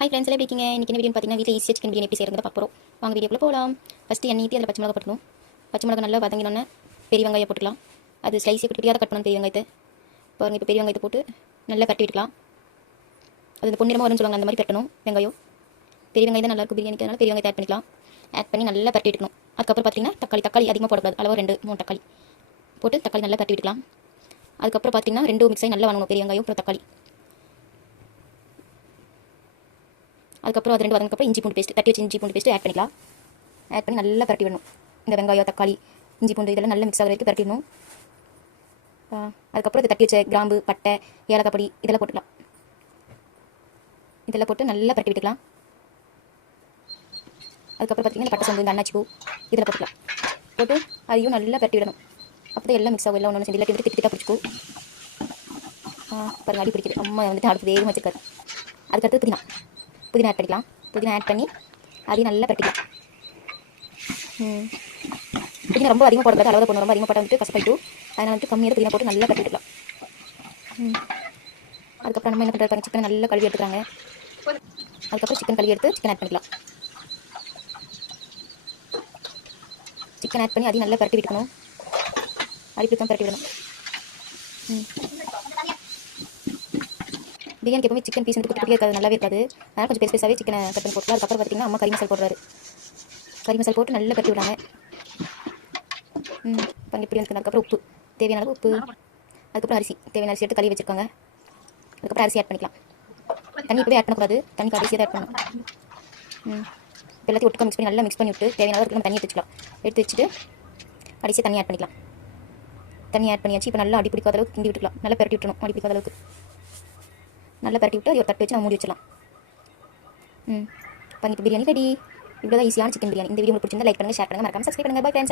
Hi friends, எப்படி இருக்கீங்க? இன்றைக்கி வீடியோ பார்த்தீங்கன்னா வீட்டில் ஈஸியாக சிக்கன் பிரியாணி எப்படி செய்யறத பார்ப்போம். வாங்க வீடியோக்குள்ளே போகலாம். ஃபஸ்ட்டு எண்ணெய் ஊற்றி அதில் பச்சை மிளகா போட்டணும். பச்சை மிளகா நல்லா வதங்கினோன்னே பெரிய வெங்காயம் போட்டுக்கலாம். அது ஸ்லைஸே குட்டியாக கட் பண்ணணும் பெரிய வெங்காயத்தை. பாருங்கள், இப்போ பெரிய வெங்காயத்தை போட்டு நல்லா பரட்டி விட்டுக்கலாம். அது இந்த பொன்னிறமாக வரும்னு சொல்லுவாங்க, அந்த மாதிரி கட்டணும் வெங்காயம். பெரிய வெங்காயம் தான் நல்லாயிருக்கும் பிரியாணிக்கு, அதனால் பெரிய வெங்காயத்தை ஆட் பண்ணிக்கலாம். ஆட் பண்ணி நல்லா பரட்டி விட்டுக்கணும். அதுக்கப்புறம் பார்த்தீங்கன்னா தக்காளி அதிகமாக போடக்கூடாது, அளவு 2-3 தக்காளி போட்டு தக்காளி நல்லா பரட்டி விட்டுக்கலாம். அதுக்கப்புறம் பார்த்தீங்கன்னா 2 மிக்ஸ் ஆகி நல்லா வணங்கணும், பெரிய வெங்காயம் அப்புறம் தக்காளி. அதுக்கப்புறம் அது 2 வதங்கக்கப்புறம் இஞ்சி பூண்டு பேஸ்ட், தட்டி வச்சு இஞ்சி பூண்டு பேஸ்ட் ஆட் பண்ணிக்கலாம். ஆட் பண்ணி நல்லா பரட்டி விடணும். இந்த வெங்காயம் தக்காளி இஞ்சி பூண்டு இதெல்லாம் நல்லா மிக்ஸ் ஆகிற வரைக்கும் பரட்டி விடணும். அதுக்கப்புறம் இதை தட்டி வச்ச கிராம்பு பட்டை ஏலக்காய் பொடி இதெல்லாம் போட்டுக்கலாம். இதெல்லாம் போட்டு நல்லா பரட்டி விட்டுக்கலாம். அதுக்கப்புறம் பார்த்திங்கன்னா பட்டை சோம்பு இந்த அன்னாச்சி பூ இதில் போட்டுக்கலாம். போட்டு அதையும் நல்லா பரட்டி விடணும். அப்போ தான் எல்லாம் மிக்ஸ் ஆகும், எல்லாம் ஒன்று செஞ்சு இல்லாட்டி திட்டு திட்டாக பிடிச்சிக்கும். பாருங்கள், அடி பிடிக்குது. அம்மா வந்துட்டு அடுத்து வேகமாக வச்சுருக்காரு. அதுக்கடுத்து புதினா ஆட் பண்ணிக்கலாம். புதினா ஆட் பண்ணி அதையும் நல்லா பரட்டிக்கலாம். புதினா ரொம்ப அதிகமாக போடக்கூடாது, அளவு போடணும். ரொம்ப அதிகமாக போட்டால் வந்துட்டு கசப்பாயிட்டு, அதனால் வந்துட்டு கம்மியாக புதினா போட்டு நல்லா பரட்டி விட்டுக்கலாம். அதுக்கப்புறம் நம்ம என்ன பண்ணுறது, சிக்கன் நல்லா கழுவி எடுத்துக்கிறாங்க. அதுக்கப்புறம் சிக்கன் கழுவி எடுத்து சிக்கன் ஆட் பண்ணிக்கலாம். சிக்கன் ஆட் பண்ணி அதையும் நல்லா பரட்டி விட்டுக்கணும். அடிப்பிடிக்காம பரட்டி விடணும். பிரியாணிக்கு எப்பவுமே சிக்கன் பீஸ் வந்து குட்டி குட்டியாக இருக்காது, நல்லாவே இருக்காது. அதனால் கொஞ்சம் பெருசாகவே சிக்கனை கட் பண்ணி போட்டுக்கலாம். அதுக்கப்புறம் பார்த்திங்கன்னா அம்மா கறி மசாலா போடுறாரு. கறி மசாலா போட்டு நல்லா கட்டி விடாங்க. பண்ணி இப்படி வந்து அதுக்கப்புறம் உப்பு தேவையான அளவு உப்பு. அதுக்கப்புறம் அரிசி தேவையான அரிசி எடுத்து கழுவி வச்சுருக்காங்க. அதுக்கப்புறம் அரிசி ஆட் பண்ணிக்கலாம். தண்ணி இப்போவே ஆட் பண்ணக்கூடாது, தண்ணி அரிசியை ஆட் பண்ணணும். இப்போ எல்லாத்தையும் ஒட்டுக்க மிக்ஸ் பண்ணி நல்லா மிக்ஸ் பண்ணி விட்டு தேவையான அளவுக்கு நம்ம தண்ணி எடுத்து வச்சுட்டு அரிசியை தண்ணி ஆட் பண்ணிக்கலாம். தண்ணி ஆட் பண்ணியாச்சு. இப்போ நல்லா அடி பிடிக்காத அளவுக்கு கிண்டி விட்டுக்கலாம். நல்லா பரட்டி விட்டுணும். அடி பிடிக்காத அளவுக்கு நல்லா பரட்டி விட்டு அது ஒரு தட்டு வச்சு நம்ம மூடி வச்சிடலாம். பண்ணிட்டு பிரியாணி ரெடி. இவ்வளோ தான் ஈஸியான சிக்கன் பிரியாணி. இந்த வீடியோ உங்களுக்கு பிடிச்சிருந்தா லைக் பண்ணுங்கள், ஷேர் பண்ணுங்கள், மறக்காம சப்ஸ்கிரைப் பண்ணுங்கள். Bye friends.